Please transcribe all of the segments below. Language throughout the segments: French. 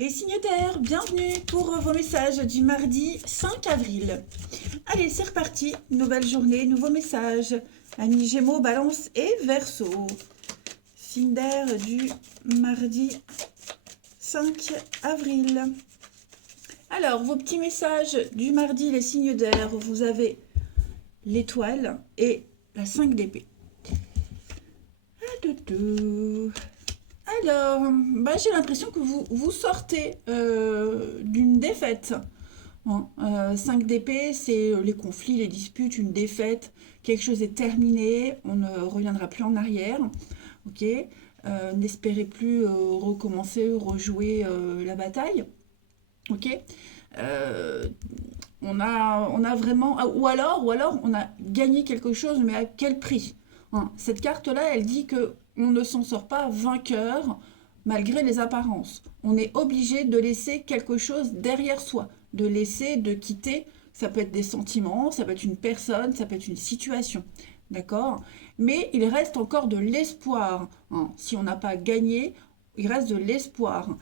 Les signes d'air, bienvenue pour vos messages du mardi 5 avril. Allez, c'est reparti. Nouvelle journée, nouveaux messages. Amis Gémeaux, Balance et Verseau. Signe d'air du mardi 5 avril. Alors, vos petits messages du mardi, les signes d'air, vous avez l'étoile et la 5 d'épée. Alors, j'ai l'impression que vous sortez d'une défaite. 5 d'épée, c'est les conflits, les disputes, une défaite. Quelque chose est terminé, on ne reviendra plus en arrière. Ok. N'espérez plus recommencer, rejouer la bataille. Ok. On a vraiment... Ou alors on a gagné quelque chose, mais à quel prix? Cette carte-là, elle dit que on ne s'en sort pas vainqueur malgré les apparences. On est obligé de laisser quelque chose derrière soi, de quitter. Ça peut être des sentiments, ça peut être une personne, ça peut être une situation. D'accord? Mais il reste encore de l'espoir. Si on n'a pas gagné, il reste de l'espoir.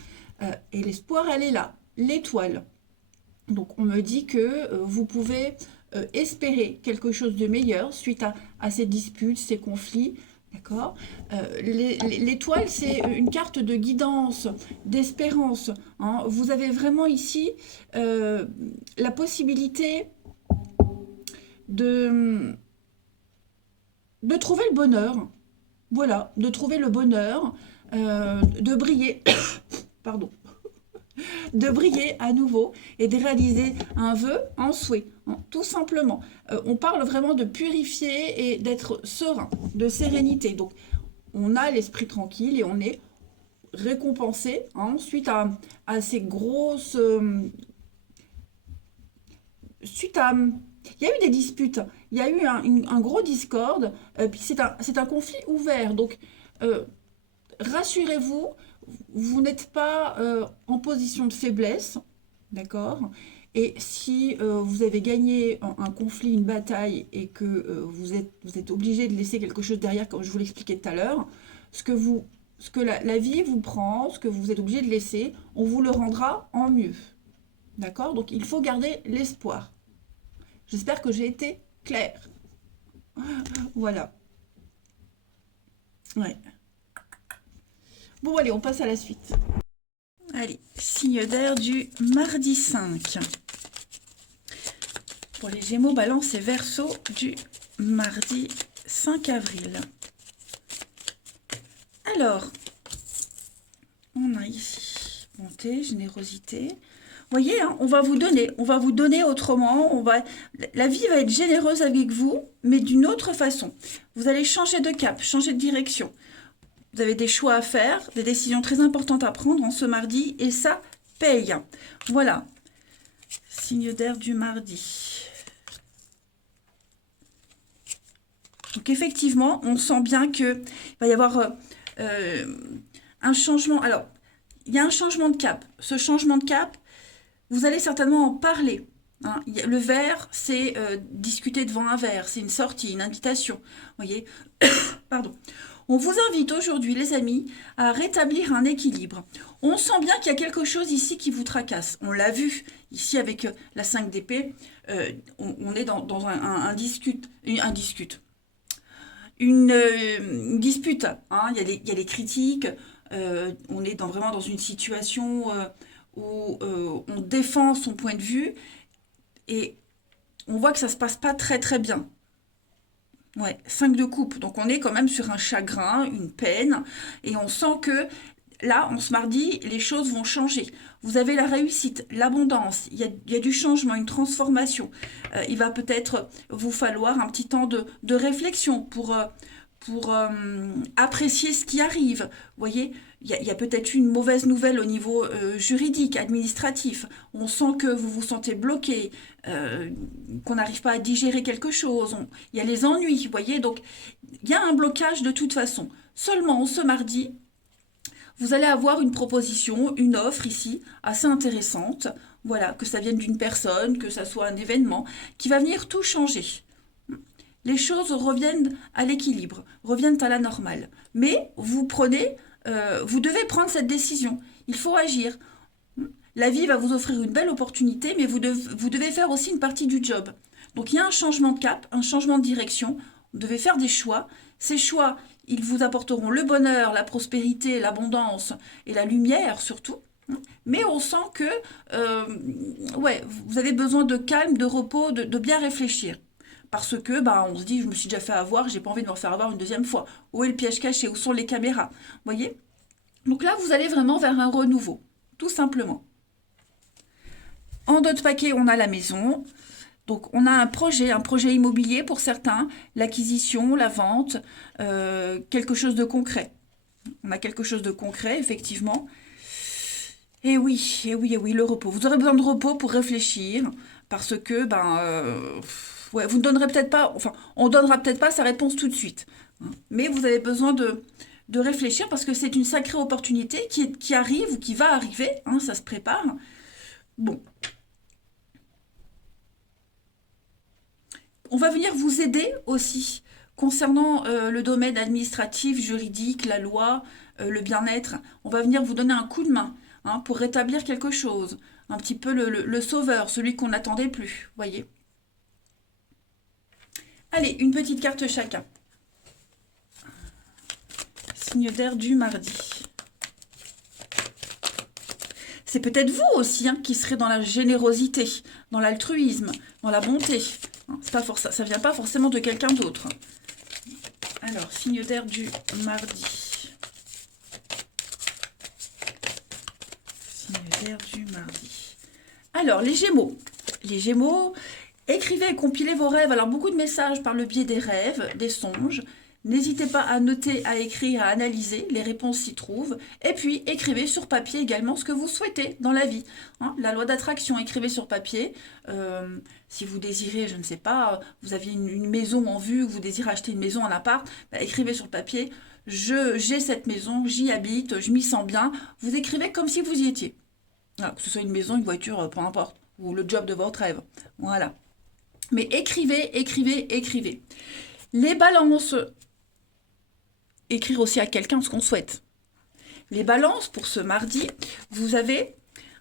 Et l'espoir, elle est là, l'étoile. Donc on me dit que vous pouvez espérer quelque chose de meilleur suite à ces disputes, ces conflits. D'accord. L'étoile, c'est une carte de guidance, d'espérance. Vous avez vraiment ici la possibilité de, de trouver le bonheur. Voilà, de trouver le bonheur, de briller. Pardon. De briller à nouveau et de réaliser un vœu, un souhait, tout simplement. On parle vraiment de purifier et d'être serein, de sérénité. Donc, on a l'esprit tranquille et on est récompensé suite à ces grosses... suite à... Il y a eu des disputes, il y a eu un gros discorde, puis c'est un conflit ouvert. Donc, rassurez-vous, vous n'êtes pas en position de faiblesse, d'accord? Et si vous avez gagné un conflit, une bataille, et que vous êtes obligé de laisser quelque chose derrière, comme je vous l'expliquais tout à l'heure, ce que la vie vous prend, ce que vous êtes obligé de laisser, on vous le rendra en mieux. D'accord? Donc il faut garder l'espoir. J'espère que j'ai été claire. Voilà. Ouais. Bon, allez, on passe à la suite. Allez, signe d'air du mardi 5. Pour les Gémeaux, Balance et Verseau du mardi 5 avril. Alors, on a ici bonté, générosité. Vous voyez, on va vous donner autrement. La vie va être généreuse avec vous, mais d'une autre façon. Vous allez changer de cap, changer de direction. Vous avez des choix à faire, des décisions très importantes à prendre en ce mardi, et ça paye. Voilà. Signe d'air du mardi. Donc effectivement, on sent bien qu'il va y avoir un changement. Alors, il y a un changement de cap. Ce changement de cap, vous allez certainement en parler. Le verre, c'est discuter devant un verre, c'est une sortie, une invitation. Vous voyez? Pardon. On vous invite aujourd'hui, les amis, à rétablir un équilibre. On sent bien qu'il y a quelque chose ici qui vous tracasse. On l'a vu ici avec la 5 d'épée. On est dans un dispute. Une dispute. Il y a les critiques. On est vraiment dans une situation où on défend son point de vue. Et on voit que ça se passe pas très très bien. Ouais, 5 de coupe. Donc on est quand même sur un chagrin, une peine. Et on sent que là, en ce mardi, les choses vont changer. Vous avez la réussite, l'abondance. Il y a du changement, une transformation. Il va peut-être vous falloir un petit temps de réflexion pour apprécier ce qui arrive. Vous voyez, il y a peut-être une mauvaise nouvelle au niveau juridique, administratif. On sent que vous vous sentez bloqué, qu'on n'arrive pas à digérer quelque chose. Il y a les ennuis, vous voyez. Donc, il y a un blocage de toute façon. Seulement, ce mardi, vous allez avoir une proposition, une offre ici, assez intéressante. Voilà, que ça vienne d'une personne, que ça soit un événement, qui va venir tout changer. Les choses reviennent à l'équilibre, reviennent à la normale. Mais vous devez prendre cette décision. Il faut agir. la vie va vous offrir une belle opportunité, mais vous devez faire aussi une partie du job. Donc il y a un changement de cap, un changement de direction. Vous devez faire des choix. Ces choix, ils vous apporteront le bonheur, la prospérité, l'abondance et la lumière surtout. Mais on sent que ouais, vous avez besoin de calme, de repos, de bien réfléchir. Parce que bah, on se dit, je me suis déjà fait avoir, j'ai pas envie de me refaire avoir une deuxième fois. Où est le piège caché? Où sont les caméras? Vous voyez? Donc là, vous allez vraiment vers un renouveau, tout simplement. En d'autres paquets, on a la maison. Donc on a un projet immobilier pour certains, l'acquisition, la vente, quelque chose de concret. On a quelque chose de concret, effectivement. Et oui, et oui, et oui, le repos. Vous aurez besoin de repos pour réfléchir, parce que ben, ouais, vous ne donnerez peut-être pas, enfin, on donnera peut-être pas sa réponse tout de suite, hein. Mais vous avez besoin de réfléchir parce que c'est une sacrée opportunité qui arrive ou qui va arriver, hein, ça se prépare. Bon, on va venir vous aider aussi concernant le domaine administratif, juridique, la loi, le bien-être. On va venir vous donner un coup de main, hein, pour rétablir quelque chose. Un petit peu le sauveur, celui qu'on n'attendait plus. Voyez. Allez, une petite carte chacun. Signe d'air du mardi. C'est peut-être vous aussi, hein, qui serez dans la générosité, dans l'altruisme, dans la bonté. Hein, c'est pas ça vient pas forcément de quelqu'un d'autre. Alors, signe d'air du mardi. Signe d'air du mardi. Alors, les Gémeaux. Les Gémeaux, écrivez et compilez vos rêves. Alors, beaucoup de messages par le biais des rêves, des songes. N'hésitez pas à noter, à écrire, à analyser, les réponses s'y trouvent. Et puis, écrivez sur papier également ce que vous souhaitez dans la vie. Hein, la loi d'attraction, écrivez sur papier. Si vous désirez, je ne sais pas, vous aviez une maison en vue, vous désirez acheter une maison, un appart, bah, écrivez sur papier. J'ai cette maison, j'y habite, je m'y sens bien. Vous écrivez comme si vous y étiez. Voilà, que ce soit une maison, une voiture, peu importe. Ou le job de votre rêve. Voilà. Mais écrivez, écrivez, écrivez. Les balances, écrire aussi à quelqu'un ce qu'on souhaite. Les balances, pour ce mardi, vous avez,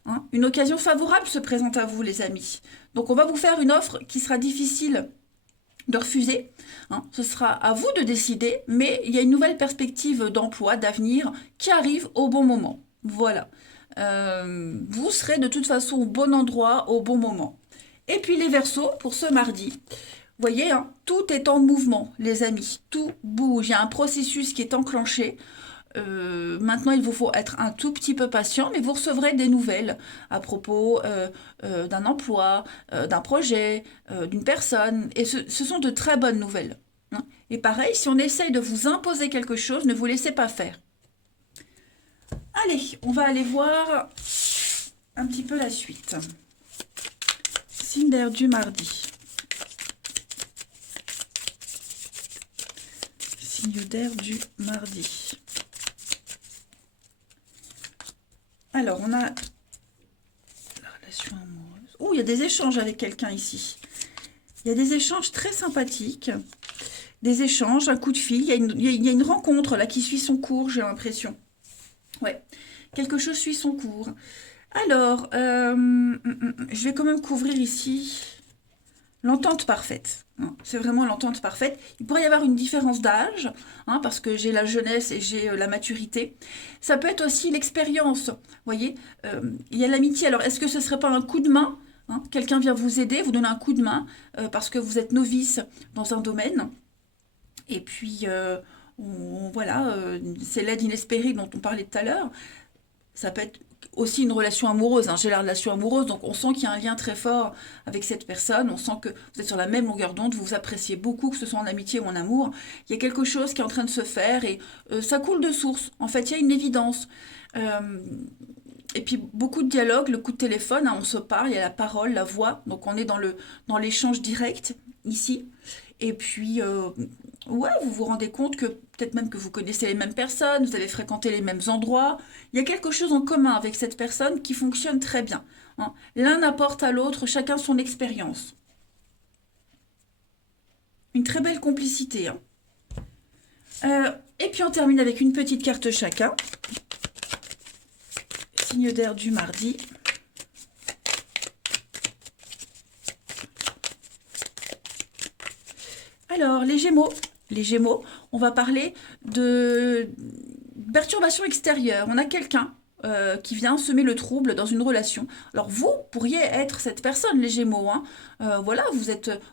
hein, une occasion favorable se présente à vous, les amis. Donc on va vous faire une offre qui sera difficile de refuser, hein. Ce sera à vous de décider, mais il y a une nouvelle perspective d'emploi, d'avenir, qui arrive au bon moment. Voilà. Vous serez de toute façon au bon endroit, au bon moment. Et puis les Verseaux, pour ce mardi, vous voyez, hein, tout est en mouvement, les amis. Tout bouge. Il y a un processus qui est enclenché. Maintenant, il vous faut être un tout petit peu patient, mais vous recevrez des nouvelles à propos d'un emploi, d'un projet, d'une personne. Et ce sont de très bonnes nouvelles, hein. Et pareil, si on essaye de vous imposer quelque chose, ne vous laissez pas faire. Allez, on va aller voir un petit peu la suite. Signe d'air du mardi. Signe d'air du mardi. Alors, on a la relation amoureuse. Oh, il y a des échanges avec quelqu'un ici. Il y a des échanges très sympathiques. Des échanges, un coup de fil. Il y a une rencontre là qui suit son cours, j'ai l'impression. Ouais, quelque chose suit son cours. Alors, je vais quand même couvrir ici l'entente parfaite, hein. C'est vraiment l'entente parfaite. Il pourrait y avoir une différence d'âge, hein, parce que j'ai la jeunesse et j'ai la maturité. Ça peut être aussi l'expérience. Vous voyez, il y a l'amitié. Alors, est-ce que ce ne serait pas un coup de main, hein? Quelqu'un vient vous aider, vous donner un coup de main, parce que vous êtes novice dans un domaine. Et puis, voilà, c'est l'aide inespérée dont on parlait tout à l'heure. Ça peut être aussi une relation amoureuse, hein. J'ai la relation amoureuse, donc on sent qu'il y a un lien très fort avec cette personne, on sent que vous êtes sur la même longueur d'onde, vous vous appréciez beaucoup, que ce soit en amitié ou en amour. Il y a quelque chose qui est en train de se faire et ça coule de source. En fait, il y a une évidence. Euh, et puis beaucoup de dialogue, le coup de téléphone, hein, on se parle, il y a la parole, la voix, donc on est dans l'échange direct ici. Et puis, ouais, vous vous rendez compte que peut-être même que vous connaissez les mêmes personnes, vous avez fréquenté les mêmes endroits. Il y a quelque chose en commun avec cette personne qui fonctionne très bien, hein. L'un apporte à l'autre, chacun son expérience. Une très belle complicité, hein. Et puis on termine avec une petite carte chacun. Signe d'air du mardi. Alors, les Gémeaux, on va parler de perturbation extérieure. On a quelqu'un qui vient semer le trouble dans une relation. Alors vous pourriez être cette personne, les Gémeaux, hein. Voilà,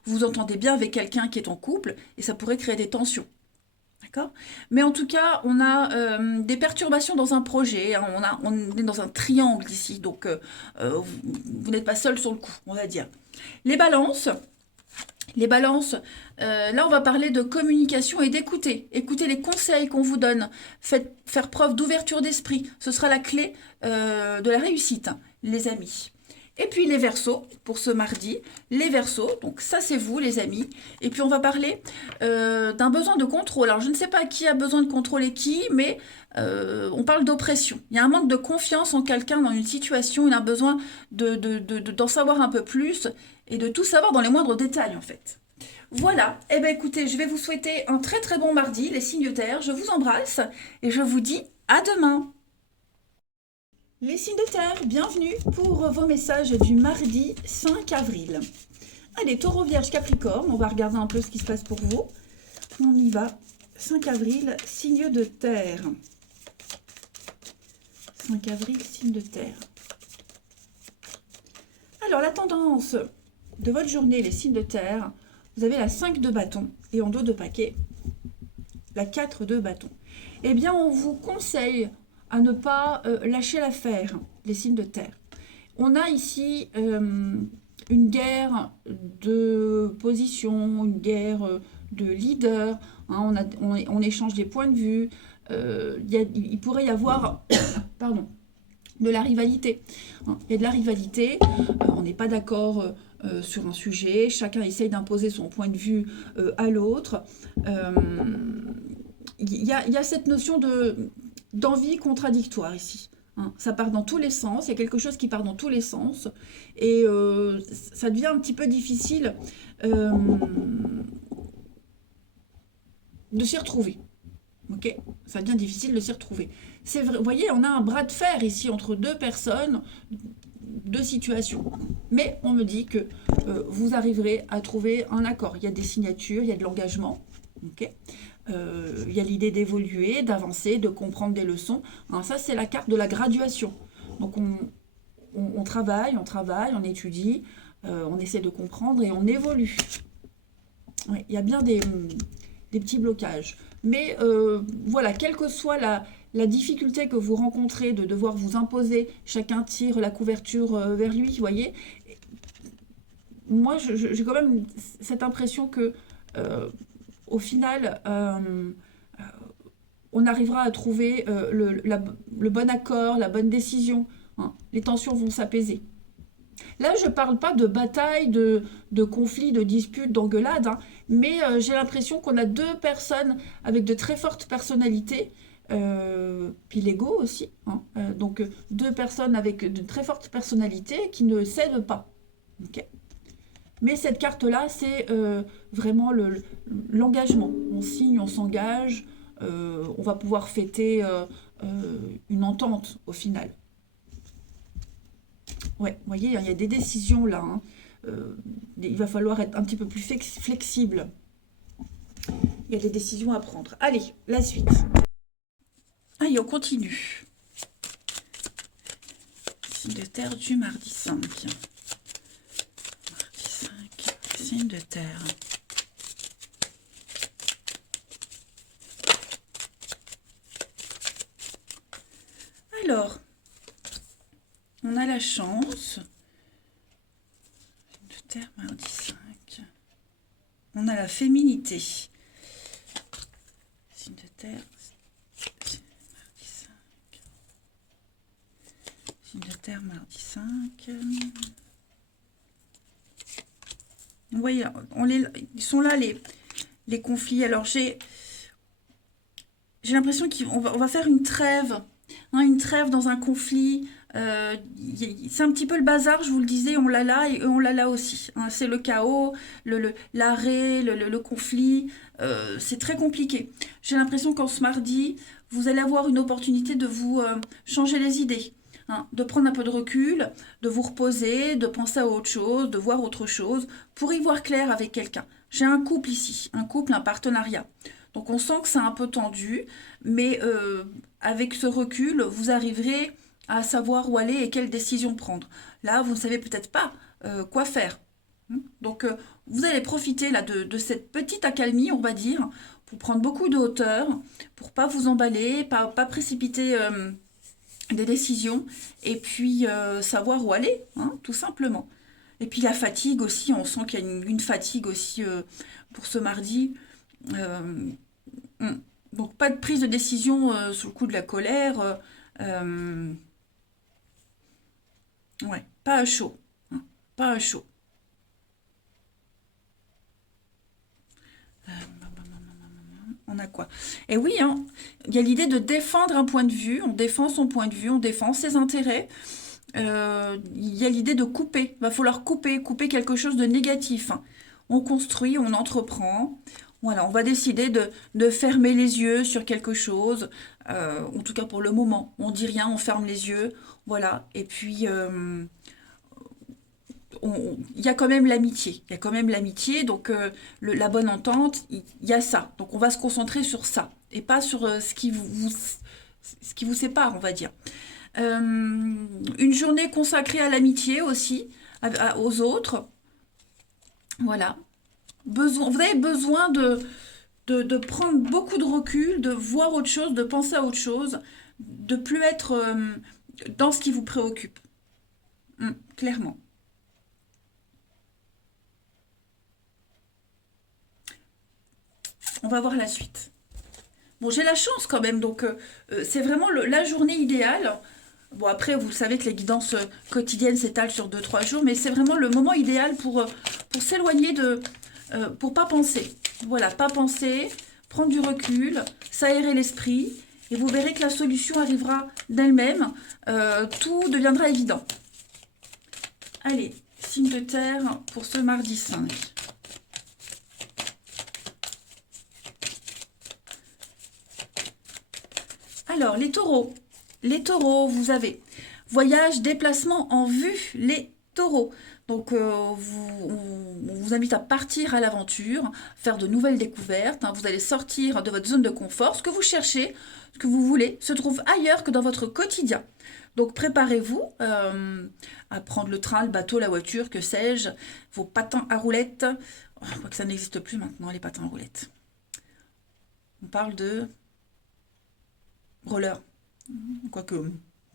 vous entendez bien avec quelqu'un qui est en couple et ça pourrait créer des tensions. D'accord? Mais en tout cas, on a des perturbations dans un projet, hein. On est dans un triangle ici, donc vous n'êtes pas seul sur le coup, on va dire. Les balances. Les balances, là on va parler de communication et d'écouter. Écoutez les conseils qu'on vous donne. Faire preuve d'ouverture d'esprit. Ce sera la clé de la réussite, hein, les amis. Et puis les Verseaux, pour ce mardi. Les Verseaux, donc ça c'est vous les amis. Et puis on va parler d'un besoin de contrôle. Alors je ne sais pas qui a besoin de contrôler qui, mais on parle d'oppression. Il y a un manque de confiance en quelqu'un dans une situation. Il a besoin d'en savoir un peu plus et de tout savoir dans les moindres détails en fait. Voilà, eh bien écoutez, je vais vous souhaiter un très très bon mardi, les signes de terre. Je vous embrasse et je vous dis à demain. Les signes de terre, bienvenue pour vos messages du mardi 5 avril. Allez, taureau, vierge, capricorne, on va regarder un peu ce qui se passe pour vous. On y va. 5 avril, signe de terre. 5 avril, signe de terre. Alors, la tendance de votre journée, les signes de terre, vous avez la 5 de bâton et en dos de paquet, la 4 de bâton. Eh bien, on vous conseille à ne pas lâcher l'affaire, les signes de terre. On a ici une guerre de position, une guerre de leader, hein, on échange des points de vue, il pourrait y avoir pardon, de la rivalité. Hein. Il y a de la rivalité, on n'est pas d'accord sur un sujet, chacun essaye d'imposer son point de vue à l'autre. Il y a cette notion d'envie contradictoire ici. Hein. Ça part dans tous les sens, il y a quelque chose qui part dans tous les sens, et ça devient un petit peu difficile de s'y retrouver. Ok, ça devient difficile de s'y retrouver. C'est vrai, vous voyez, on a un bras de fer ici entre deux personnes, deux situations. Mais on me dit que vous arriverez à trouver un accord. Il y a des signatures, il y a de l'engagement. Ok, il y a l'idée d'évoluer, d'avancer, de comprendre des leçons. Hein, ça, c'est la carte de la graduation. Donc, on travaille, on étudie, on essaie de comprendre et on évolue. Ouais, il y a bien des petits blocages. Mais voilà, quelle que soit la difficulté que vous rencontrez de devoir vous imposer, chacun tire la couverture vers lui, vous voyez. Moi, j'ai quand même cette impression que, au final, on arrivera à trouver le bon accord, la bonne décision. Hein. Les tensions vont s'apaiser. Là, je ne parle pas de bataille, de conflit, de dispute, d'engueulade, hein, mais j'ai l'impression qu'on a deux personnes avec de très fortes personnalités, puis l'ego aussi, hein, donc deux personnes avec de très fortes personnalités qui ne cèdent pas. Okay. Mais cette carte-là, c'est vraiment l'engagement. On signe, on s'engage, on va pouvoir fêter une entente au final. Ouais, vous voyez, il y a des décisions là. Hein. Il va falloir être un petit peu plus flexible. Il y a des décisions à prendre. Allez, la suite. Allez, on continue. Signe de terre du mardi 5. Mardi 5, signe de terre. Alors, on a la chance. Signe de terre, mardi 5. On a la féminité. Signe de terre, mardi 5. Signe de terre, mardi 5. Vous voyez, ils sont là, les conflits. Alors, j'ai l'impression qu'on va faire une trêve. Hein, une trêve dans un conflit. C'est un petit peu le bazar, je vous le disais, on l'a là et on l'a là aussi. Hein, c'est le chaos, l'arrêt, le conflit. C'est très compliqué. J'ai l'impression qu'en ce mardi, vous allez avoir une opportunité de vous changer les idées. Hein, de prendre un peu de recul, de vous reposer, de penser à autre chose, de voir autre chose, pour y voir clair avec quelqu'un. J'ai un couple ici, un couple, un partenariat. Donc on sent que c'est un peu tendu, mais avec ce recul, vous arriverez à savoir où aller et quelle décision prendre. Là, vous ne savez peut-être pas quoi faire. Donc vous allez profiter là de cette petite accalmie, on va dire, pour prendre beaucoup de hauteur, pour pas vous emballer, pas précipiter des décisions, et puis savoir où aller, hein, tout simplement. Et puis la fatigue aussi, on sent qu'il y a une fatigue aussi pour ce mardi. Euh, mm. donc pas de prise de décision sous le coup de la colère. Euh, ouais, pas à chaud. Hein, pas à chaud. On a quoi? Et oui, hein, il y a l'idée de défendre un point de vue. On défend son point de vue, on défend ses intérêts. Il y a l'idée de couper. Il va falloir couper quelque chose de négatif. On construit, on entreprend. Voilà, on va décider de fermer les yeux sur quelque chose. En tout cas pour le moment. On dit rien, on ferme les yeux. Voilà. Et puis, il y a quand même l'amitié. Il y a quand même l'amitié. Donc, la bonne entente, il y a ça. Donc, on va se concentrer sur ça. Et pas sur ce qui vous sépare, on va dire. Euh, une journée consacrée à l'amitié aussi, aux autres. Voilà. Vous avez besoin de prendre beaucoup de recul, de voir autre chose, de penser à autre chose, de plus être dans ce qui vous préoccupe. Clairement. On va voir la suite. Bon, j'ai la chance quand même, donc c'est vraiment la journée idéale. Bon, après, vous savez que les guidances quotidiennes s'étalent sur 2 3 jours, mais c'est vraiment le moment idéal pour s'éloigner pour pas penser. Voilà, pas penser, prendre du recul, s'aérer l'esprit, et vous verrez que la solution arrivera d'elle-même. Tout deviendra évident. Allez, signe de terre pour ce mardi 5. Alors, les taureaux. Les taureaux, vous avez voyage, déplacement en vue, les taureaux. Donc, on vous invite à partir à l'aventure, faire de nouvelles découvertes. Hein. Vous allez sortir de votre zone de confort. Ce que vous cherchez, ce que vous voulez, se trouve ailleurs que dans votre quotidien. Donc, préparez-vous à prendre le train, le bateau, la voiture, que sais-je, vos patins à roulettes. Oh, je crois que ça n'existe plus maintenant, les patins à roulettes. On parle de roller. Quoique,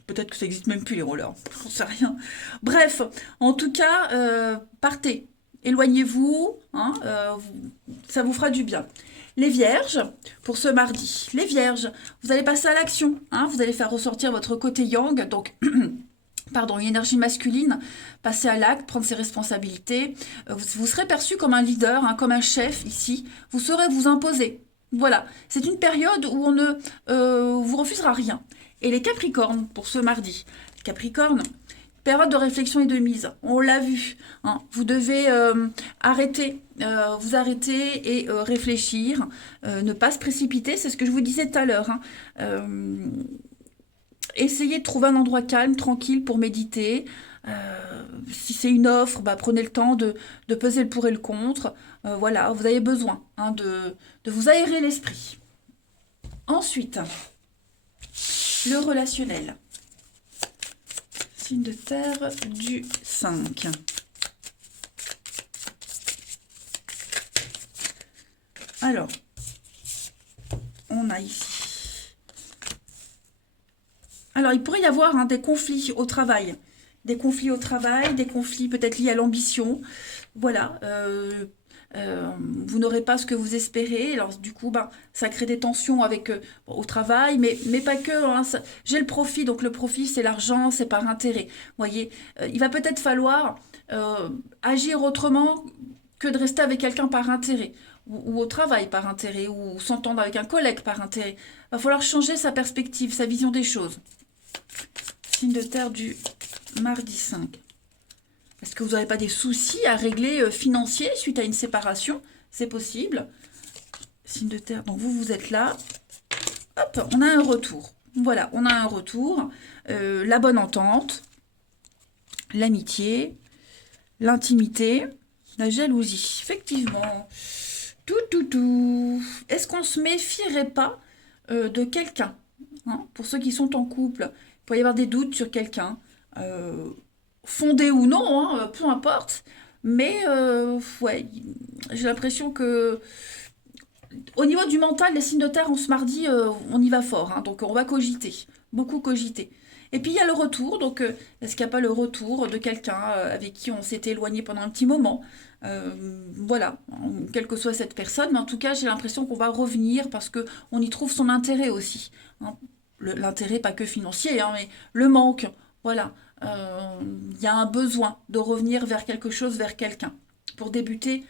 peut-être que ça n'existe même plus les rollers, j'en sais rien. Bref, en tout cas, partez, éloignez-vous, hein, ça vous fera du bien. Les vierges, pour ce mardi, les vierges, vous allez passer à l'action, hein, vous allez faire ressortir votre côté yang, donc pardon, une énergie masculine, passer à l'acte, prendre ses responsabilités. Vous serez perçu comme un leader, hein, comme un chef ici, vous saurez vous imposer. Voilà, c'est une période où on ne vous refusera rien. Et les Capricornes, pour ce mardi. Capricorne, période de réflexion et de mise. On l'a vu. Hein. Vous devez vous arrêter et réfléchir. Ne pas se précipiter, c'est ce que je vous disais tout à l'heure. Hein. Essayez de trouver un endroit calme, tranquille pour méditer. Si c'est une offre, bah, prenez le temps de peser le pour et le contre. Voilà, vous avez besoin hein, de vous aérer l'esprit. Ensuite, le relationnel. Signe de terre du 5. Alors, on a ici. Alors, il pourrait y avoir hein, des conflits au travail. Des conflits au travail, des conflits peut-être liés à l'ambition. Voilà. Vous n'aurez pas ce que vous espérez. Alors, du coup, ben, ça crée des tensions au travail, mais pas que. Hein, j'ai le profit, donc le profit, c'est l'argent, c'est par intérêt. Vous voyez, il va peut-être falloir agir autrement que de rester avec quelqu'un par intérêt, ou au travail par intérêt, ou s'entendre avec un collègue par intérêt. Il va falloir changer sa perspective, sa vision des choses. Signe de terre du mardi 5. Est-ce que vous n'aurez pas des soucis à régler financiers suite à une séparation? C'est possible. Signe de terre. Donc vous êtes là. Hop, on a un retour. Voilà, on a un retour. La bonne entente, l'amitié, l'intimité. La jalousie, effectivement. Tout. Est-ce qu'on se méfierait pas de quelqu'un, hein? Pour ceux qui sont en couple, il peut y avoir des doutes sur quelqu'un, euh, fondés ou non, hein, peu importe. Mais ouais, j'ai l'impression que au niveau du mental, les signes de terre en ce mardi, on y va fort, hein. Donc on va cogiter, beaucoup cogiter. Et puis il y a le retour, donc est-ce qu'il n'y a pas le retour de quelqu'un avec qui on s'était éloigné pendant un petit moment? Voilà, quelle que soit cette personne, mais en tout cas j'ai l'impression qu'on va revenir parce que on y trouve son intérêt aussi, hein. L'intérêt pas que financier, hein, mais le manque, voilà. Il y a un besoin de revenir vers quelque chose, vers quelqu'un, pour débuter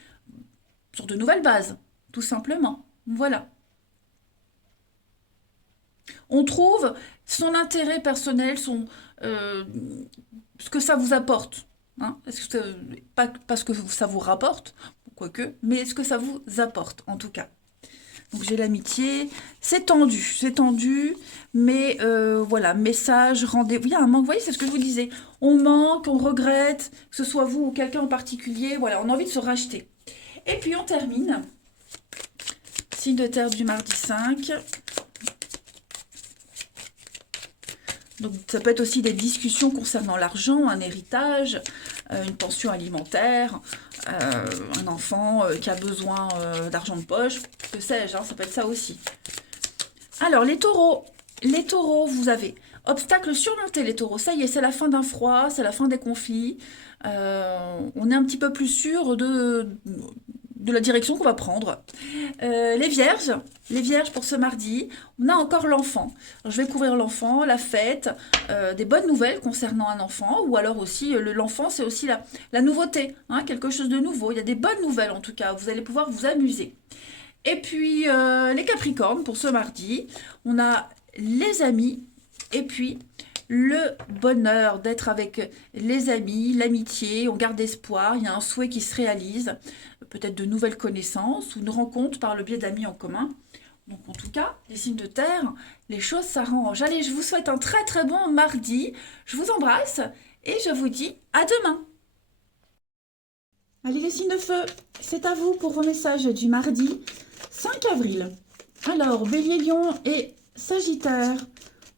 sur de nouvelles bases, tout simplement. Voilà. On trouve son intérêt personnel, euh, ce que ça vous apporte, hein. Est-ce que pas parce que ça vous rapporte, quoique, mais est-ce que ça vous apporte, en tout cas. Donc j'ai l'amitié, c'est tendu, mais voilà, message, rendez-vous. Il y a un manque, vous voyez, c'est ce que je vous disais. On manque, on regrette, que ce soit vous ou quelqu'un en particulier, voilà, on a envie de se racheter. Et puis on termine. Signe de terre du mardi 5. Donc ça peut être aussi des discussions concernant l'argent, un héritage, une pension alimentaire, un enfant qui a besoin d'argent de poche, que sais-je, hein, ça peut être ça aussi. Alors les taureaux, vous avez obstacle surmonté les taureaux, ça y est, c'est la fin d'un froid, c'est la fin des conflits. On est un petit peu plus sûr de la direction qu'on va prendre. Les vierges pour ce mardi, on a encore l'enfant. Alors, je vais couvrir l'enfant, la fête, des bonnes nouvelles concernant un enfant, ou alors aussi l'enfant, c'est aussi la nouveauté, hein, quelque chose de nouveau. Il y a des bonnes nouvelles en tout cas, vous allez pouvoir vous amuser. Et puis les capricornes pour ce mardi, on a les amis, et puis le bonheur d'être avec les amis, l'amitié, on garde espoir, il y a un souhait qui se réalise, peut-être de nouvelles connaissances ou une rencontre par le biais d'amis en commun. Donc en tout cas, les signes de terre, les choses s'arrangent. Allez, je vous souhaite un très très bon mardi, je vous embrasse et je vous dis à demain. Allez les signes de feu, c'est à vous pour vos messages du mardi 5 avril. Alors, Bélier, Lion et Sagittaire,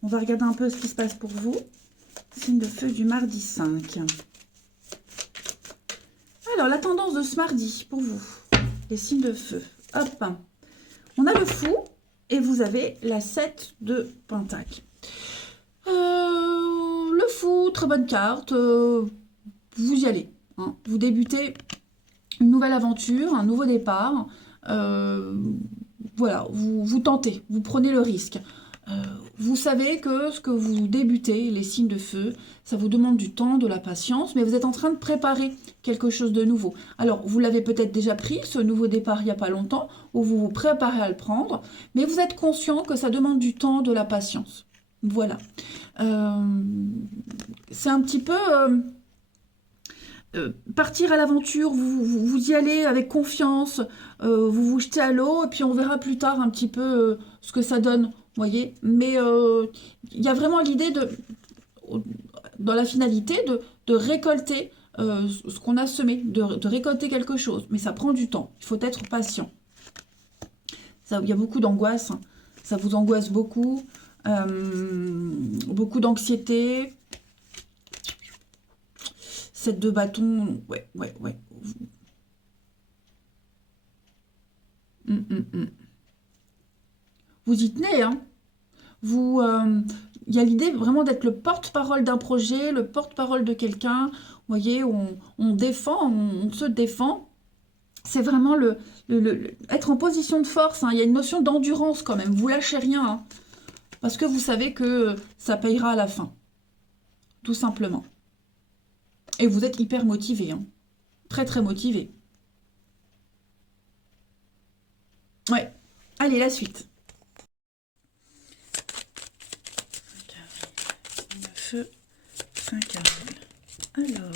on va regarder un peu ce qui se passe pour vous. Signe de feu du mardi 5. Alors, la tendance de ce mardi pour vous, les signes de feu. Hop, on a le fou et vous avez la 7 de pentacle. Le fou, très bonne carte. Vous y allez, hein. Vous débutez une nouvelle aventure, un nouveau départ. Voilà, vous tentez, vous prenez le risque. Vous savez que ce que vous débutez, les signes de feu, ça vous demande du temps, de la patience, mais vous êtes en train de préparer quelque chose de nouveau. Alors, vous l'avez peut-être déjà pris, ce nouveau départ, il n'y a pas longtemps, ou vous vous préparez à le prendre, mais vous êtes conscient que ça demande du temps, de la patience. Voilà. C'est un petit peu... partir à l'aventure, vous y allez avec confiance, vous vous jetez à l'eau, et puis on verra plus tard un petit peu ce que ça donne, vous voyez. Mais il y a vraiment l'idée dans la finalité, de récolter ce qu'on a semé, de récolter quelque chose. Mais ça prend du temps, il faut être patient. Il y a beaucoup d'angoisse, hein. Ça vous angoisse beaucoup, beaucoup d'anxiété. 7 de bâton, ouais. Mm. Vous y tenez, hein. Il y a l'idée vraiment d'être le porte-parole d'un projet, le porte-parole de quelqu'un. Vous voyez, on défend, on se défend. C'est vraiment être en position de force, hein. Il y a une notion d'endurance quand même. Vous lâchez rien, hein, parce que vous savez que ça payera à la fin, tout simplement. Et vous êtes hyper motivé, hein. Très très motivé. Ouais. Allez, la suite. Feu, 5 avril. Alors.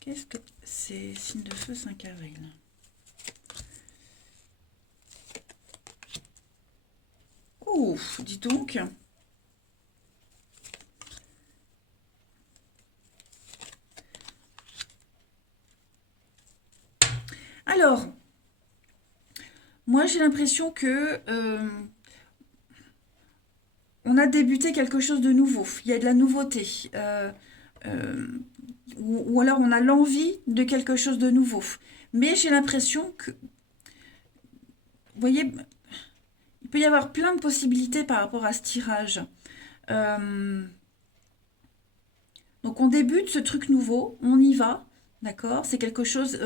Qu'est-ce que c'est? Signe de feu 5 avril. Ouh, dis donc. Alors, moi j'ai l'impression que on a débuté quelque chose de nouveau. Il y a de la nouveauté. Euh, ou alors on a l'envie de quelque chose de nouveau. Mais j'ai l'impression que, vous voyez, il peut y avoir plein de possibilités par rapport à ce tirage. Euh, donc on débute ce truc nouveau, on y va, d'accord? C'est quelque chose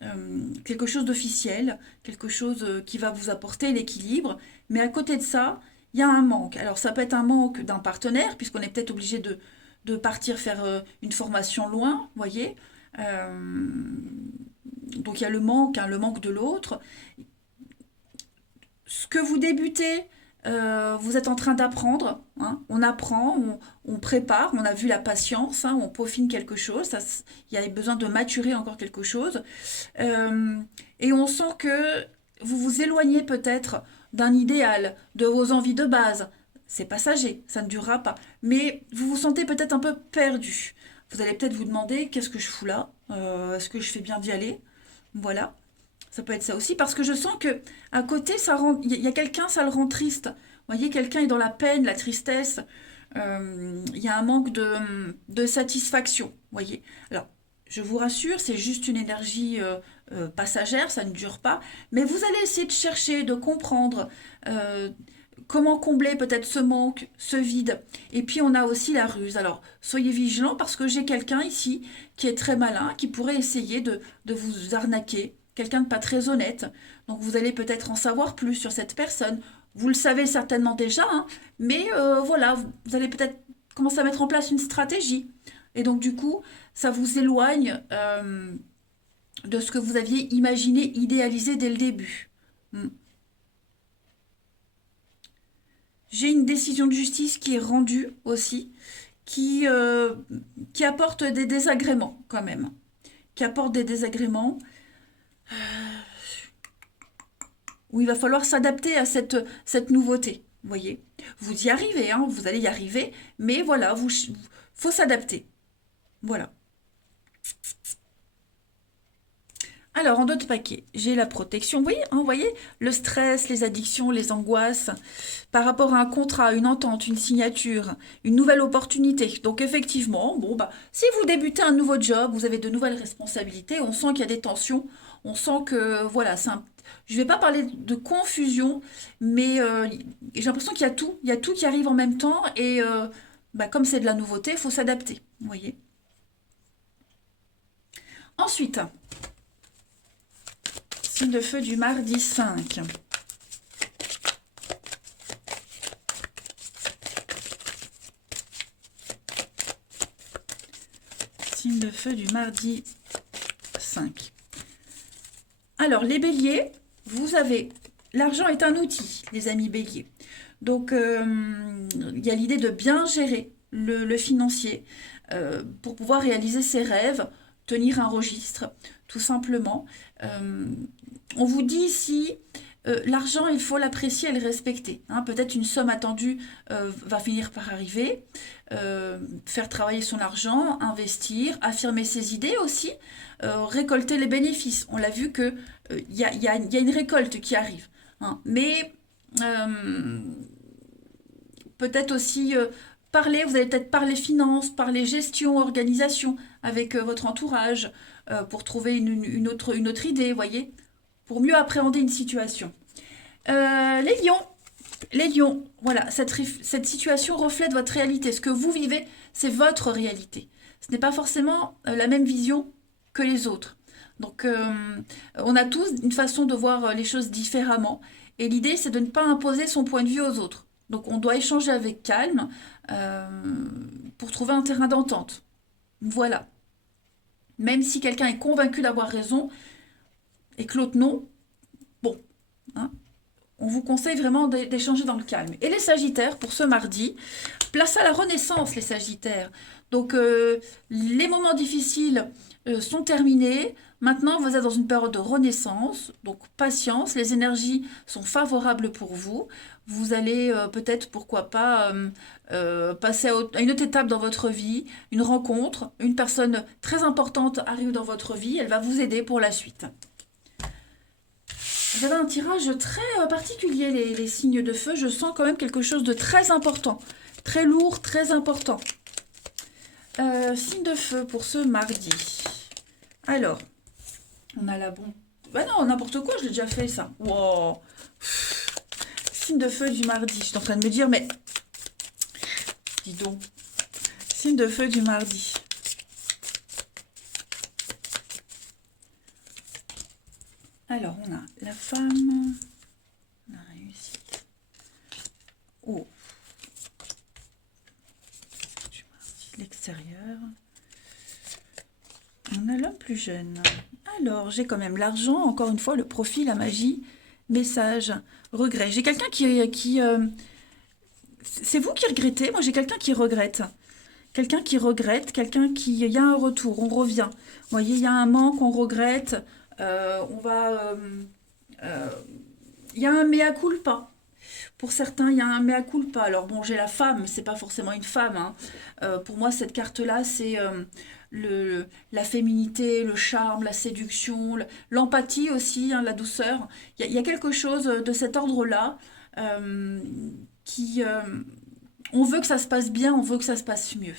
d'officiel, quelque chose qui va vous apporter l'équilibre. Mais à côté de ça, il y a un manque. Alors ça peut être un manque d'un partenaire, puisqu'on est peut-être obligé de partir faire une formation loin, vous voyez. Euh, donc il y a le manque de l'autre. Ce que vous débutez, vous êtes en train d'apprendre, hein. On apprend, on prépare, on a vu la patience, hein, on peaufine quelque chose, il y a besoin de maturer encore quelque chose. Euh, et on sent que vous vous éloignez peut-être d'un idéal, de vos envies de base. C'est passager, ça ne durera pas. Mais vous vous sentez peut-être un peu perdu. Vous allez peut-être vous demander qu'est-ce que je fous là. Est-ce que je fais bien d'y aller? Voilà. Ça peut être ça aussi, parce que je sens que à côté, il y a quelqu'un, ça le rend triste. Vous voyez, quelqu'un est dans la peine, la tristesse. Il y a un manque de satisfaction. Vous voyez. Alors, je vous rassure, c'est juste une énergie passagère, ça ne dure pas. Mais vous allez essayer de chercher, de comprendre euh, comment combler peut-être ce manque, ce vide. Et puis, on a aussi la ruse. Alors, soyez vigilants parce que j'ai quelqu'un ici qui est très malin, qui pourrait essayer de vous arnaquer, quelqu'un de pas très honnête. Donc vous allez peut-être en savoir plus sur cette personne. Vous le savez certainement déjà, hein, mais voilà, vous allez peut-être commencer à mettre en place une stratégie. Et donc du coup, ça vous éloigne de ce que vous aviez imaginé, idéalisé dès le début. Hmm. J'ai une décision de justice qui est rendue aussi, qui, euh, qui apporte des désagréments quand même. Qui apporte des désagréments. Où il va falloir s'adapter à cette nouveauté. Vous voyez, vous y arrivez, hein, vous allez y arriver, mais voilà, faut s'adapter. Voilà. Alors, en d'autres paquets, j'ai la protection. Vous voyez, le stress, les addictions, les angoisses, par rapport à un contrat, une entente, une signature, une nouvelle opportunité. Donc, effectivement, bon, bah, si vous débutez un nouveau job, vous avez de nouvelles responsabilités, on sent qu'il y a des tensions, on sent que, voilà, je ne vais pas parler de confusion, mais j'ai l'impression qu'il y a tout qui arrive en même temps, et bah, comme c'est de la nouveauté, il faut s'adapter. Vous voyez. Ensuite, signe de feu du mardi 5. Signe de feu du mardi 5. Alors, les béliers, vous avez... L'argent est un outil, les amis béliers. Donc, il y a l'idée de bien gérer le financier pour pouvoir réaliser ses rêves, tenir un registre, tout simplement. Euh, on vous dit ici, l'argent, il faut l'apprécier et le respecter, hein. Peut-être une somme attendue va finir par arriver. Faire travailler son argent, investir, affirmer ses idées aussi, récolter les bénéfices. On l'a vu que il y a une récolte qui arrive, hein. Mais euh, peut-être aussi parler, vous allez peut-être parler finances, parler gestion, organisation avec votre entourage pour trouver une autre idée, voyez, pour mieux appréhender une situation. Les lions, voilà, cette situation reflète votre réalité. Ce que vous vivez, c'est votre réalité. Ce n'est pas forcément la même vision que les autres. Donc, on a tous une façon de voir les choses différemment. Et l'idée, c'est de ne pas imposer son point de vue aux autres. Donc, on doit échanger avec calme euh, pour trouver un terrain d'entente. Voilà. Même si quelqu'un est convaincu d'avoir raison et que l'autre non, bon, hein, on vous conseille vraiment d'échanger dans le calme. Et les Sagittaires, pour ce mardi, place à la renaissance, les Sagittaires. Donc, les moments difficiles sont terminés. Maintenant, vous êtes dans une période de renaissance. Donc, patience. Les énergies sont favorables pour vous. Vous allez peut-être, pourquoi pas, passer à une autre étape dans votre vie. Une rencontre. Une personne très importante arrive dans votre vie. Elle va vous aider pour la suite. Vous avez un tirage très particulier, les signes de feu. Je sens quand même quelque chose de très important. Très lourd, très important. Signe de feu pour ce mardi. Alors, on a la bombe. Bah non, n'importe quoi, je l'ai déjà fait ça. Wow. Signe de feu du mardi. Je suis en train de me dire, mais... Dis donc. Signe de feu du mardi. Alors, on a la femme, la réussite. Oh. L'extérieur. On a l'homme plus jeune. Alors, j'ai quand même l'argent, encore une fois, le profit, la magie, message, regret. J'ai quelqu'un qui c'est vous qui regrettez, moi j'ai quelqu'un qui regrette. Quelqu'un qui regrette, quelqu'un qui... Il y a un retour, on revient. Vous voyez, il y a un manque, on regrette. Il y a un mea culpa. Pour certains, il y a un mea culpa. Alors bon, j'ai la femme, c'est pas forcément une femme, hein. Pour moi, cette carte-là, c'est la féminité, le charme, la séduction, l'empathie aussi, hein, la douceur. Il y a quelque chose de cet ordre-là qui... on veut que ça se passe bien, on veut que ça se passe mieux.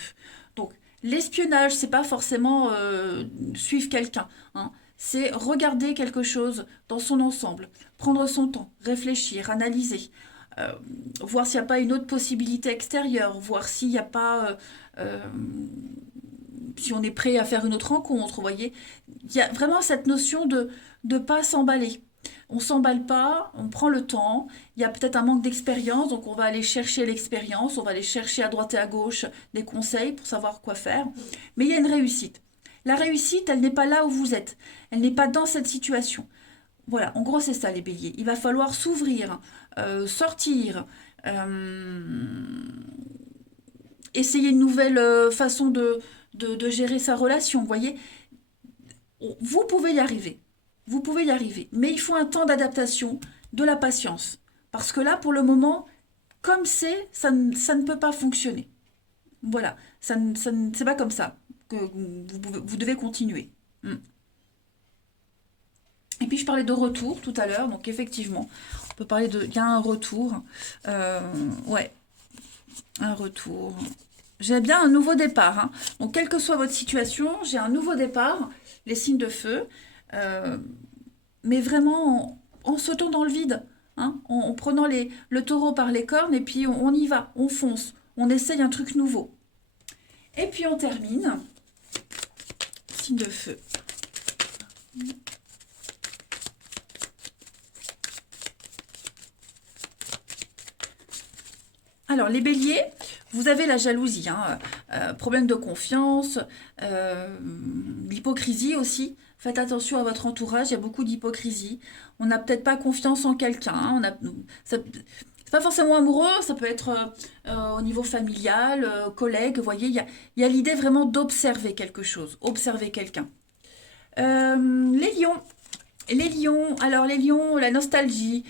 Donc, l'espionnage, c'est pas forcément suivre quelqu'un, hein. C'est regarder quelque chose dans son ensemble, prendre son temps, réfléchir, analyser, voir s'il n'y a pas une autre possibilité extérieure, voir s'il n'y a pas, si on est prêt à faire une autre rencontre, vous voyez. Il y a vraiment cette notion de ne pas s'emballer. On ne s'emballe pas, on prend le temps. Il y a peut-être un manque d'expérience, donc on va aller chercher l'expérience, on va aller chercher à droite et à gauche des conseils pour savoir quoi faire. Mais il y a une réussite. La réussite, elle n'est pas là où vous êtes. Elle n'est pas dans cette situation. Voilà, en gros, c'est ça les béliers. Il va falloir s'ouvrir, sortir, essayer une nouvelle façon de gérer sa relation. Vous voyez, vous pouvez y arriver. Vous pouvez y arriver. Mais il faut un temps d'adaptation, de la patience. Parce que là, pour le moment, comme c'est, ça ne peut pas fonctionner. Voilà, c'est pas comme ça que vous devez continuer. Mm. Et puis je parlais de retour tout à l'heure, donc effectivement, on peut parler de... Il y a un retour. Ouais, un retour. J'ai bien un nouveau départ, hein. Donc quelle que soit votre situation, j'ai un nouveau départ, les signes de feu, mais vraiment en sautant dans le vide, hein, en prenant le taureau par les cornes, et puis on y va, on fonce, on essaye un truc nouveau. Et puis on termine, signe de feu. Alors, les béliers, vous avez la jalousie, hein, problème de confiance, l'hypocrisie aussi. Faites attention à votre entourage, il y a beaucoup d'hypocrisie. On n'a peut-être pas confiance en quelqu'un, hein, c'est pas forcément amoureux, ça peut être au niveau familial, collègue, vous voyez, il y a l'idée vraiment d'observer quelque chose, observer quelqu'un. Les lions. Les lions, alors les lions, la nostalgie,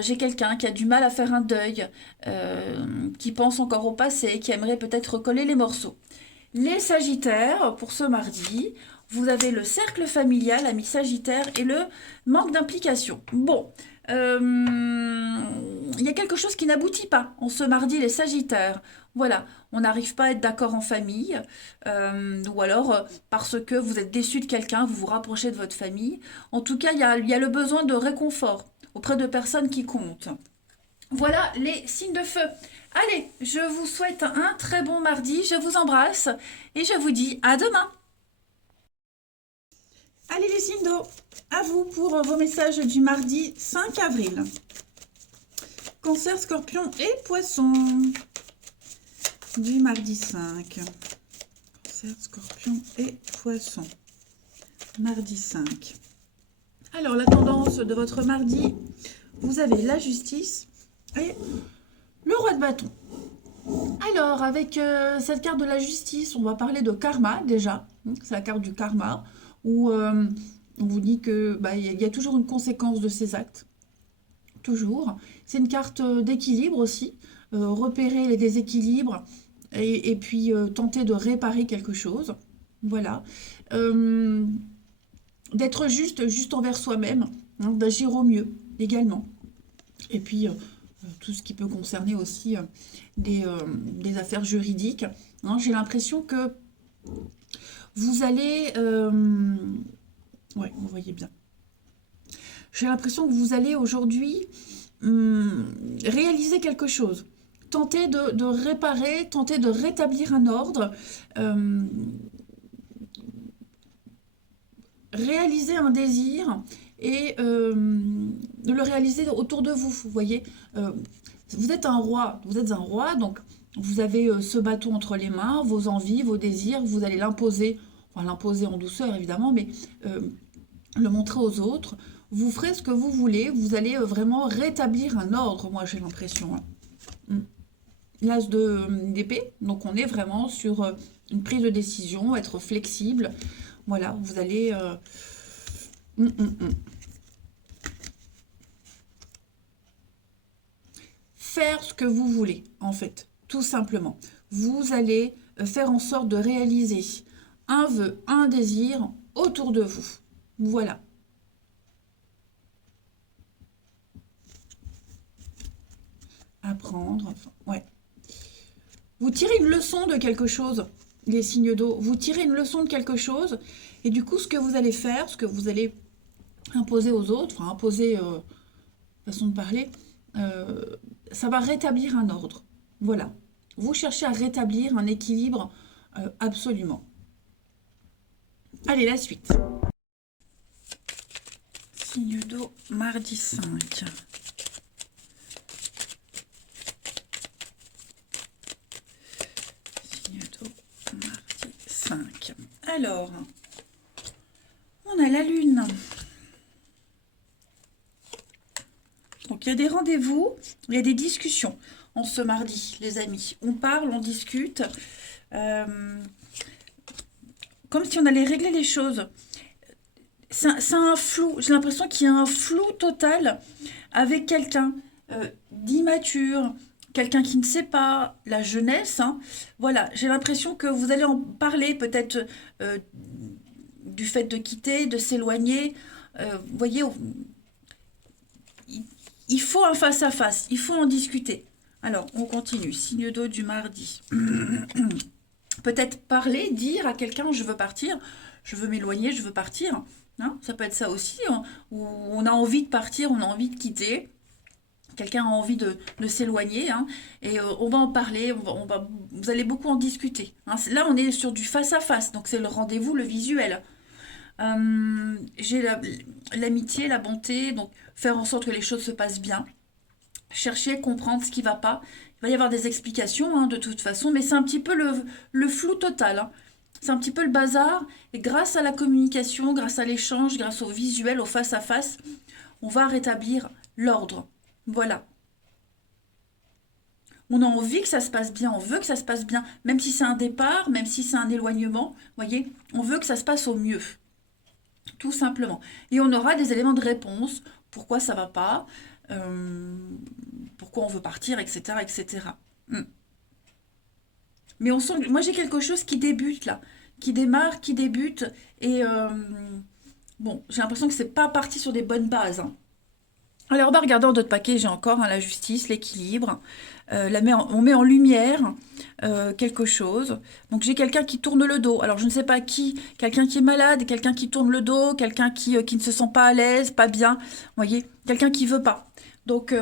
j'ai quelqu'un qui a du mal à faire un deuil, qui pense encore au passé, qui aimerait peut-être recoller les morceaux. Les sagittaires, pour ce mardi, vous avez le cercle familial, ami sagittaire, et le manque d'implication. Bon, il y a quelque chose qui n'aboutit pas en ce mardi, les sagittaires. Voilà, on n'arrive pas à être d'accord en famille, ou alors parce que vous êtes déçu de quelqu'un, vous vous rapprochez de votre famille. En tout cas, il y a le besoin de réconfort auprès de personnes qui comptent. Voilà les signes de feu. Allez, je vous souhaite un très bon mardi, je vous embrasse et je vous dis à demain. Allez les signes d'eau, à vous pour vos messages du mardi 5 avril. Cancer, Scorpion et Poisson. Du mardi 5. Cancer, Scorpion et Poisson. Mardi 5. Alors, la tendance de votre mardi, vous avez la justice et le roi de bâton. Alors, avec cette carte de la justice, on va parler de karma déjà. C'est la carte du karma, où on vous dit que bah, y a toujours une conséquence de ces actes. Toujours. C'est une carte d'équilibre aussi. Repérer les déséquilibres et puis tenter de réparer quelque chose. Voilà. Euh, D'être juste envers soi-même, hein, d'agir au mieux également. Et puis, tout ce qui peut concerner aussi des affaires juridiques. Hein. J'ai l'impression que vous allez... ouais, vous voyez bien. J'ai l'impression que vous allez aujourd'hui réaliser quelque chose. Tenter de réparer, tenter de rétablir un ordre, euh, réaliser un désir et de le réaliser autour de vous. Vous voyez, vous êtes un roi, donc vous avez ce bâton entre les mains, vos envies, vos désirs, vous allez l'imposer, enfin l'imposer en douceur évidemment, mais le montrer aux autres. Vous ferez ce que vous voulez, vous allez vraiment rétablir un ordre, moi j'ai l'impression. Hein. L'as d'épée, donc on est vraiment sur une prise de décision, être flexible. Voilà, vous allez... faire ce que vous voulez, en fait, tout simplement. Vous allez faire en sorte de réaliser un vœu, un désir autour de vous. Voilà. Apprendre, enfin, ouais. Vous tirez une leçon de quelque chose, les signes d'eau. Vous tirez une leçon de quelque chose, et du coup, ce que vous allez faire, ce que vous allez imposer aux autres, enfin imposer, façon de parler, ça va rétablir un ordre. Voilà. Vous cherchez à rétablir un équilibre absolument. Allez, la suite. Signe d'eau, mardi 5. Signe d'eau, mardi 5. Alors, on a la lune. Donc, il y a des rendez-vous, il y a des discussions en ce mardi, les amis. On parle, on discute. Comme si on allait régler les choses. C'est un flou. J'ai l'impression qu'il y a un flou total avec quelqu'un d'immature, quelqu'un qui ne sait pas, la jeunesse. Hein. Voilà, j'ai l'impression que vous allez en parler peut-être du fait de quitter, de s'éloigner. Vous voyez, il faut un face-à-face, il faut en discuter. Alors, on continue. Signe d'eau du mardi. Peut-être parler, dire à quelqu'un, je veux partir, je veux m'éloigner, je veux partir. Hein, ça peut être ça aussi, hein, où on a envie de partir, on a envie de quitter. Quelqu'un a envie de s'éloigner, hein, et on va en parler, vous allez beaucoup en discuter. Hein. Là, on est sur du face-à-face, donc c'est le rendez-vous, le visuel. J'ai l'amitié, la bonté, donc faire en sorte que les choses se passent bien. Chercher, comprendre ce qui ne va pas. Il va y avoir des explications, hein, de toute façon, mais c'est un petit peu le flou total. Hein. C'est un petit peu le bazar. Et grâce à la communication, grâce à l'échange, grâce au visuel, au face-à-face, on va rétablir l'ordre. Voilà. On a envie que ça se passe bien, on veut que ça se passe bien, même si c'est un départ, même si c'est un éloignement, voyez, on veut que ça se passe au mieux, tout simplement. Et on aura des éléments de réponse, pourquoi ça va pas, euh, pourquoi on veut partir, etc., etc. Mais on sent, moi j'ai quelque chose qui débute là, qui démarre, qui débute, et bon, j'ai l'impression que c'est pas parti sur des bonnes bases. Hein. Alors, bah, regardez en d'autres paquets, j'ai encore hein, la justice, l'équilibre. On met en lumière quelque chose. Donc, j'ai quelqu'un qui tourne le dos. Alors, je ne sais pas qui. Quelqu'un qui est malade, quelqu'un qui tourne le dos, quelqu'un qui ne se sent pas à l'aise, pas bien. Vous voyez, quelqu'un qui veut pas. Donc,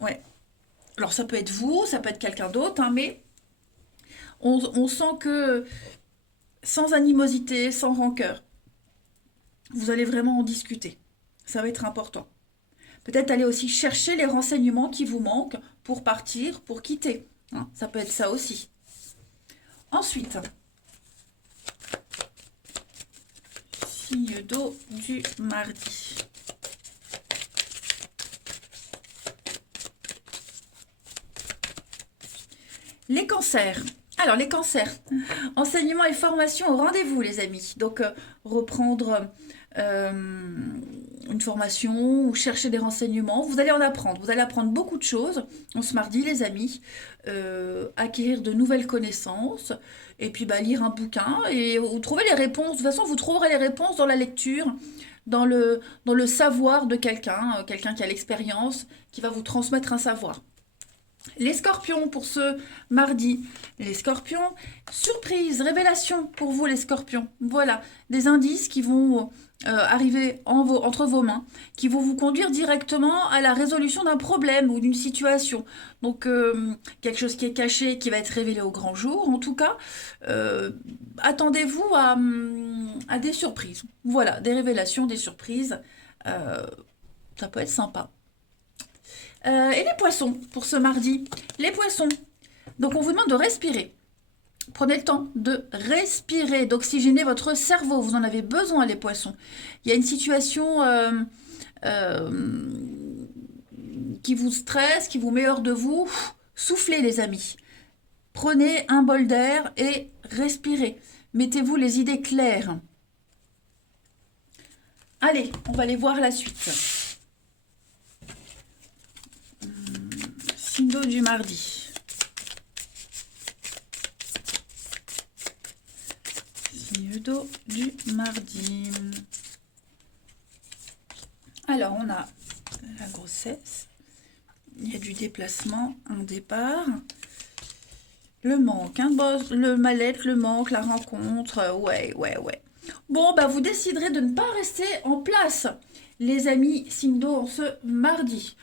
ouais. Alors, ça peut être vous, ça peut être quelqu'un d'autre, hein, mais on sent que sans animosité, sans rancœur, vous allez vraiment en discuter. Ça va être important. Peut-être aller aussi chercher les renseignements qui vous manquent pour partir, pour quitter. Hein, ça peut être ça aussi. Ensuite, signe d'eau du mardi. Les cancers. Alors, les cancers. Enseignement et formation au rendez-vous, les amis. Donc, reprendre euh, une formation ou chercher des renseignements. Vous allez en apprendre. Vous allez apprendre beaucoup de choses en ce mardi, les amis. Acquérir de nouvelles connaissances. Et puis, bah, lire un bouquin. Et vous trouvez les réponses. De toute façon, vous trouverez les réponses dans la lecture, dans le savoir de quelqu'un. Quelqu'un qui a l'expérience, qui va vous transmettre un savoir. Les scorpions pour ce mardi. Les scorpions, surprise, révélation pour vous les scorpions. Voilà, des indices qui vont arriver entre vos mains, qui vont vous conduire directement à la résolution d'un problème ou d'une situation. Donc quelque chose qui est caché, qui va être révélé au grand jour. En tout cas, attendez-vous à des surprises. Voilà, des révélations, des surprises. Ça peut être sympa. Et les poissons, pour ce mardi. Les poissons. Donc, on vous demande de respirer. Prenez le temps de respirer, d'oxygéner votre cerveau. Vous en avez besoin, les poissons. Il y a une situation qui vous stresse, qui vous met hors de vous. Soufflez, les amis. Prenez un bol d'air et respirez. Mettez-vous les idées claires. Allez, on va aller voir la suite. Signe du mardi. Signe d'eau du mardi. Alors, on a la grossesse. Il y a du déplacement, un départ. Le manque, hein, le mal-être, le manque, la rencontre. Ouais. Bon, bah, vous déciderez de ne pas rester en place, les amis signe d'eau, en ce mardi.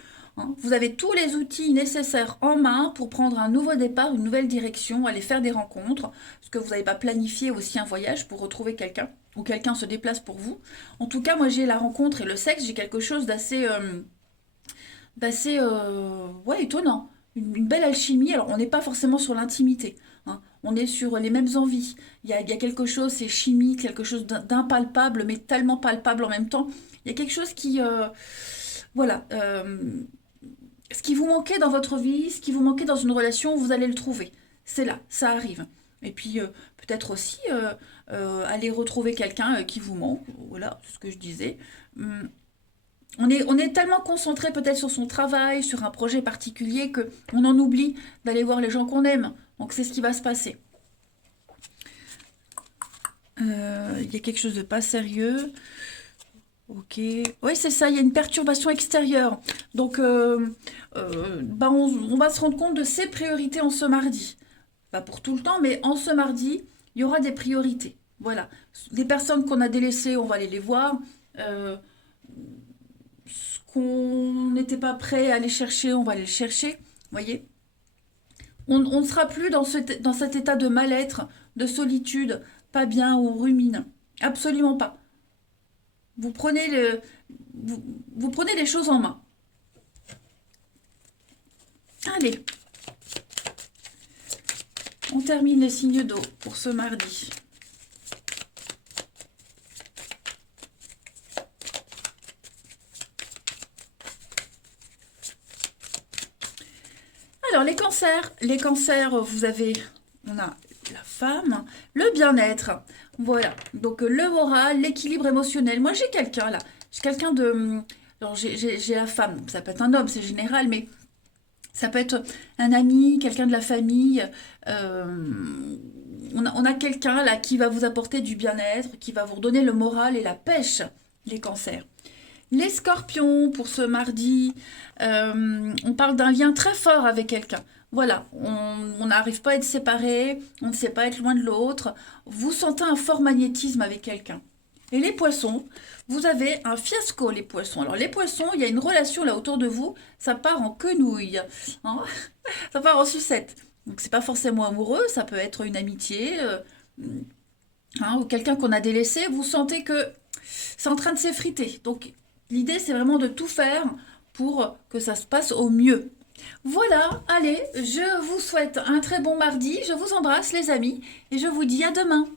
Vous avez tous les outils nécessaires en main pour prendre un nouveau départ, une nouvelle direction, aller faire des rencontres, parce que vous n'avez pas planifié aussi un voyage pour retrouver quelqu'un, ou quelqu'un se déplace pour vous. En tout cas, moi j'ai la rencontre et le sexe, j'ai quelque chose d'assez étonnant. Une belle alchimie. Alors on n'est pas forcément sur l'intimité, hein. On est sur les mêmes envies. Il y a quelque chose, c'est chimique, quelque chose d'impalpable, mais tellement palpable en même temps. Il y a quelque chose qui... voilà. Ce qui vous manquait dans votre vie, ce qui vous manquait dans une relation, vous allez le trouver. C'est là, ça arrive. Et puis peut-être aussi aller retrouver quelqu'un qui vous manque. Voilà, c'est ce que je disais. On est tellement concentré peut-être sur son travail, sur un projet particulier, qu'on en oublie d'aller voir les gens qu'on aime. Donc c'est ce qui va se passer. Il y a quelque chose de pas sérieux. Ok. Oui, c'est ça, il y a une perturbation extérieure. Donc, on va se rendre compte de ses priorités en ce mardi. Pas pour tout le temps, mais en ce mardi, il y aura des priorités. Voilà. Des personnes qu'on a délaissées, on va aller les voir. Ce qu'on n'était pas prêt à aller chercher, on va aller le chercher. Vous voyez? On ne sera plus dans cet état de mal-être, de solitude, pas bien, ou on rumine. Absolument pas. Vous prenez les choses en main. Allez. On termine les signes d'eau pour ce mardi. Alors, les cancers. Les cancers, on a la femme, le bien-être. Voilà, donc le moral, l'équilibre émotionnel. Moi, j'ai quelqu'un là. J'ai quelqu'un de... Alors, j'ai la femme, donc ça peut être un homme, c'est général, mais ça peut être un ami, quelqu'un de la famille. On a quelqu'un là qui va vous apporter du bien-être, qui va vous redonner le moral et la pêche, les cancers. Les scorpions, pour ce mardi, on parle d'un lien très fort avec quelqu'un. Voilà, on n'arrive pas à être séparés, on ne sait pas être loin de l'autre. Vous sentez un fort magnétisme avec quelqu'un. Et les poissons, vous avez un fiasco, les poissons. Alors les poissons, il y a une relation là autour de vous, ça part en quenouille, hein. Ça part en sucette. Donc c'est pas forcément amoureux, ça peut être une amitié, hein, ou quelqu'un qu'on a délaissé. Vous sentez que c'est en train de s'effriter. Donc l'idée, c'est vraiment de tout faire pour que ça se passe au mieux. Voilà, allez, je vous souhaite un très bon mardi, je vous embrasse les amis et je vous dis à demain.